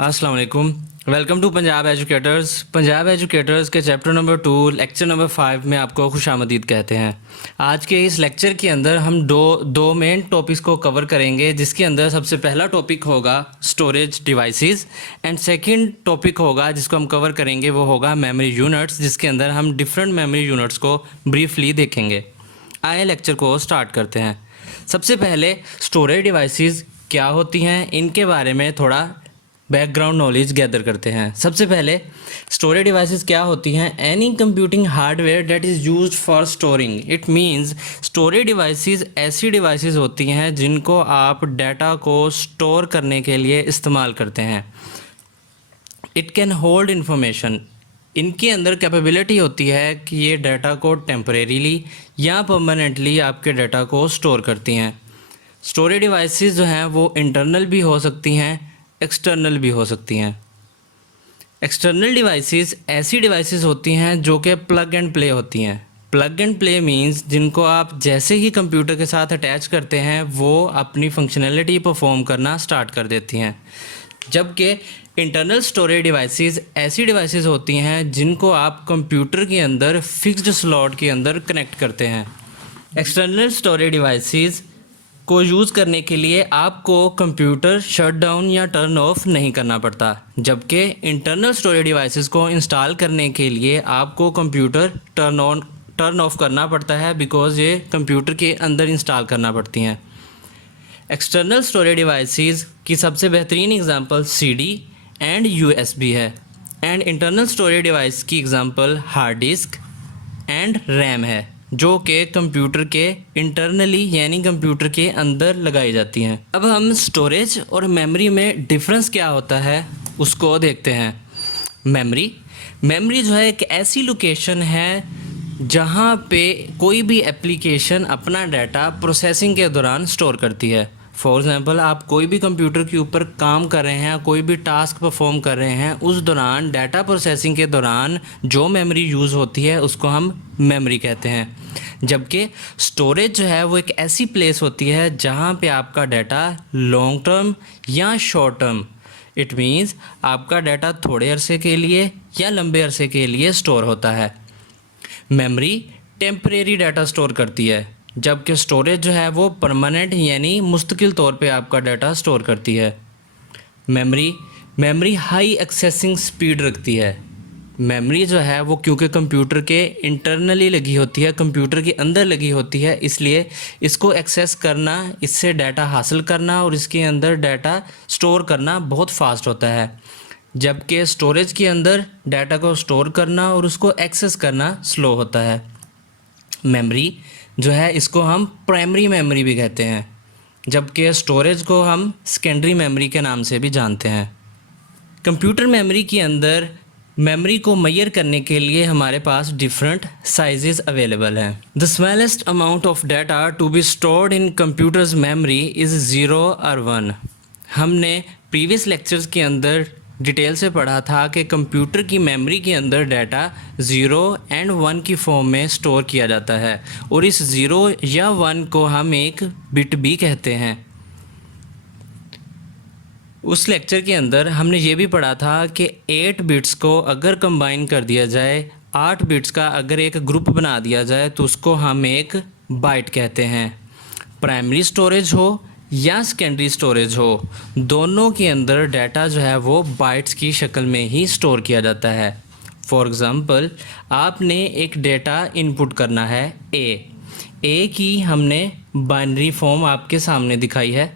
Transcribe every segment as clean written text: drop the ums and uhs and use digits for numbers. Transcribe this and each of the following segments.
अस्सलाम वालेकुम। Welcome to Punjab educators के चैप्टर नंबर 2 लेक्चर नंबर 5 में आपको खुशामदीद कहते हैं। आज के इस लेक्चर के अंदर हम दो मेन टॉपिक्स को कवर करेंगे, जिसके अंदर सबसे पहला टॉपिक होगा storage devices and second topic होगा जिसको हम कवर करेंगे वो होगा मेमोरी यूनिट्स, जिसके अंदर हम डिफरेंट मेमोरी यूनिट्स को ब्रीफली देखेंगे। आइए लेक्चर को स्टार्ट करते हैं। सबसे पहले स्टोरेज डिवाइसेस क्या होती हैं, इनके बारे में थोड़ा बैकग्राउंड नॉलेज गैदर करते हैं। सबसे पहले स्टोरेज डिवाइसेस क्या होती हैं? Any computing hardware that is used for storing. It means storage devices ऐसी डिवाइसेस होती हैं जिनको आप डाटा को स्टोर करने के लिए इस्तेमाल करते हैं। It can hold information. इनके अंदर कैपेबिलिटी होती है कि ये डाटा को टेम्परेरीली या परमानेंटली आपके डाटा को स्टोर करती हैं। स्टोरेज डिवाइसेस जो हैं वो इंटरनल भी हो सकती हैं, एक्सटर्नल भी हो सकती हैं। एक्सटर्नल डिवाइसेस ऐसी डिवाइसेस होती हैं जो कि प्लग एंड प्ले होती हैं। प्लग एंड प्ले मींस जिनको आप जैसे ही कंप्यूटर के साथ अटैच करते हैं वो अपनी फंक्शनैलिटी परफॉर्म करना स्टार्ट कर देती हैं। जबकि इंटरनल स्टोरेज डिवाइसेस ऐसी डिवाइसेस होती हैं जिनको आप कंप्यूटर के अंदर फिक्स्ड स्लॉट के अंदर कनेक्ट करते हैं। एक्सटर्नल स्टोरेज डिवाइसेस को यूज़ करने के लिए आपको कंप्यूटर शट डाउन या टर्न ऑफ नहीं करना पड़ता, जबकि इंटरनल स्टोरेज डिवाइसेस को इंस्टॉल करने के लिए आपको कंप्यूटर टर्न ऑफ करना पड़ता है, बिकॉज़ ये कंप्यूटर के अंदर इंस्टॉल करना पड़ती हैं। एक्सटर्नल स्टोरेज डिवाइसेस की सबसे बेहतरीन एग्जांपल सीडी एंड यूएसबी है, एंड इंटरनल स्टोरेज डिवाइस की example hard disk and RAM है, जो कि कंप्यूटर के इंटरनली यानी कंप्यूटर के अंदर लगाई जाती हैं। अब हम स्टोरेज और मेमोरी में डिफरेंस क्या होता है उसको देखते हैं। मेमोरी जो है एक ऐसी लोकेशन है जहाँ पे कोई भी एप्लीकेशन अपना डाटा प्रोसेसिंग के दौरान स्टोर करती है। फॉर एग्ज़ाम्पल आप कोई भी कंप्यूटर के ऊपर काम कर रहे हैं, कोई भी टास्क परफॉर्म कर रहे हैं, उस दौरान डाटा प्रोसेसिंग के दौरान जो मेमोरी यूज़ होती है उसको हम मेमोरी कहते हैं। जबकि स्टोरेज जो है वो एक ऐसी प्लेस होती है जहाँ पे आपका डाटा लॉन्ग टर्म या शॉर्ट टर्म, इट मीन्स आपका डाटा थोड़े अरसे के लिए या लंबे अरसे के लिए स्टोर होता है। मेमोरी टेम्परेरी डाटा स्टोर करती है, जबकि स्टोरेज जो है वो परमानेंट यानी मुस्तकिल तौर पे आपका डाटा स्टोर करती है। मेमोरी हाई एक्सेसिंग स्पीड रखती है। मेमोरी जो है वो क्योंकि कंप्यूटर के इंटरनली लगी होती है, कंप्यूटर के अंदर लगी होती है, इसलिए इसको एक्सेस करना, इससे डाटा हासिल करना और इसके अंदर डाटा स्टोर करना बहुत फास्ट होता है। जबकि स्टोरेज के अंदर डाटा को स्टोर करना और उसको एक्सेस करना स्लो होता है। मेमोरी जो है इसको हम प्राइमरी मेमोरी भी कहते हैं, जबकि स्टोरेज को हम सेकेंडरी मेमोरी के नाम से भी जानते हैं। कंप्यूटर मेमोरी के अंदर मेमोरी को मेजर करने के लिए हमारे पास डिफरेंट साइजेस अवेलेबल हैं। The smallest amount of data to be stored in computers memory is 0 और 1। हमने प्रीवियस लेक्चर्स के अंदर डिटेल से पढ़ा था कि कंप्यूटर की मेमोरी के अंदर डाटा 0 एंड 1 की फॉर्म में स्टोर किया जाता है, और इस 0 या 1 को हम एक बिट भी कहते हैं। उस लेक्चर के अंदर हमने ये भी पढ़ा था कि 8 बिट्स को अगर कंबाइन कर दिया जाए, 8 बिट्स का अगर एक ग्रुप बना दिया जाए तो उसको हम एक बाइट कहते हैं। प्राइमरी स्टोरेज हो या सेकेंडरी स्टोरेज हो, दोनों के अंदर डाटा जो है वो बाइट्स की शक्ल में ही स्टोर किया जाता है। फॉर एग्ज़ाम्पल आपने एक डाटा इनपुट करना है ए की हमने बाइनरी फॉर्म आपके सामने दिखाई है।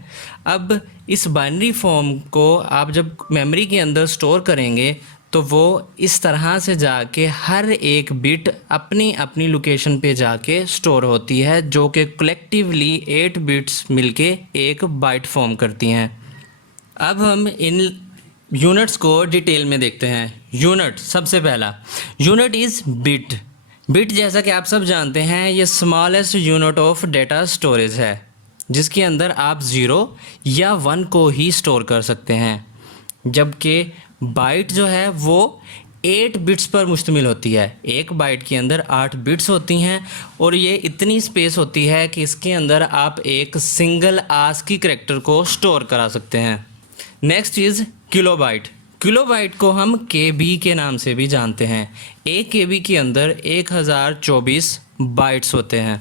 अब इस बाइनरी फॉर्म को आप जब मेमोरी के अंदर स्टोर करेंगे तो वो इस तरह से जाके हर एक बिट अपनी अपनी लोकेशन पे जाके स्टोर होती है, जो कि कलेक्टिवली 8 बिट्स मिलके एक बाइट फॉर्म करती हैं। अब हम इन यूनिट्स को डिटेल में देखते हैं। यूनिट, सबसे पहला यूनिट इज़ बिट जैसा कि आप सब जानते हैं ये smallest unit of data storage है, जिसके अंदर आप 0 या 1 को ही स्टोर कर सकते हैं। जबकि बाइट जो है वो 8 बिट्स पर मुश्तमिल होती है। एक बाइट के अंदर 8 बिट्स होती हैं और ये इतनी स्पेस होती है कि इसके अंदर आप एक सिंगल आस्की करैक्टर को स्टोर करा सकते हैं। Next is kilobyte. किलोबाइट को हम केबी के नाम से भी जानते हैं। एक केबी के अंदर 1024 बाइट्स होते हैं।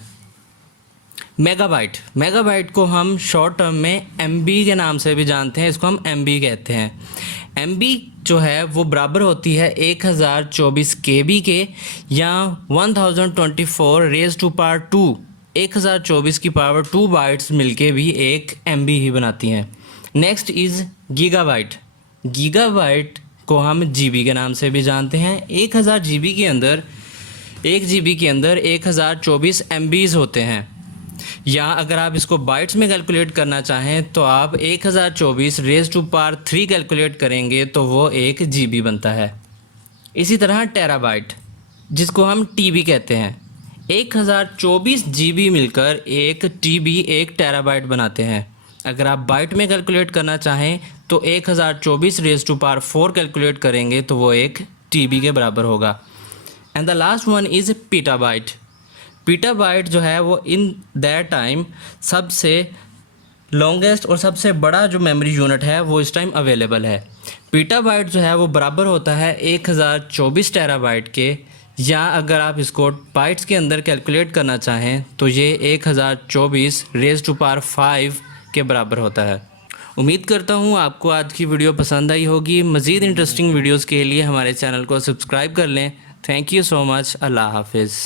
मेगाबाइट। मेगाबाइट को हम शॉर्ट टर्म में एमबी के नाम से भी जानते हैं, इसको हम एमबी कहते हैं। एमबी जो है वो बराबर होती है 1024 केबी के, या 1024 रेज टू पावर 2, 1024 की पावर 2 बाइट्स मिलके भी एक एमबी ही बनाती हैं। Next is gigabyte. गीगाबाइट को हम जीबी के नाम से भी जानते हैं। 1000 जीबी के अंदर 1 जीबी के अंदर 1024 एमबीज़ होते हैं, या अगर आप इसको बाइट्स में कैलकुलेट करना चाहें तो आप 1024 रेज टू पावर 3 कैलकुलेट करेंगे तो वो 1 जीबी बनता है। इसी तरह टेराबाइट, जिसको हम टीबी कहते हैं, 1024 जीबी मिलकर एक टीबी 1 टेराबाइट बनाते हैं। अगर आप बाइट में कैलकुलेट करना चाहें तो 1024 रेज टू पावर 4 कैलकुलेट करेंगे तो वो 1 टीबी के बराबर होगा। And the last one is petabyte. Petabyte जो है वो इन दैट टाइम सबसे लॉन्गेस्ट और सबसे बड़ा जो मेमोरी यूनिट है वो इस टाइम अवेलेबल है। पीटाबाइट जो है वो बराबर होता है 1024 टेराबाइट के, या अगर आप इसको बाइट्स के अंदर कैलकुलेट करना चाहें तो ये 1024 रेज टू पावर 5 के बराबर होता है। उम्मीद करता हूँ आपको आज की वीडियो पसंद आई होगी। मज़ीद इंटरेस्टिंग वीडियोज़ के लिए हमारे चैनल को सब्सक्राइब कर लें। Thank you so much. अल्लाह हाफिज़।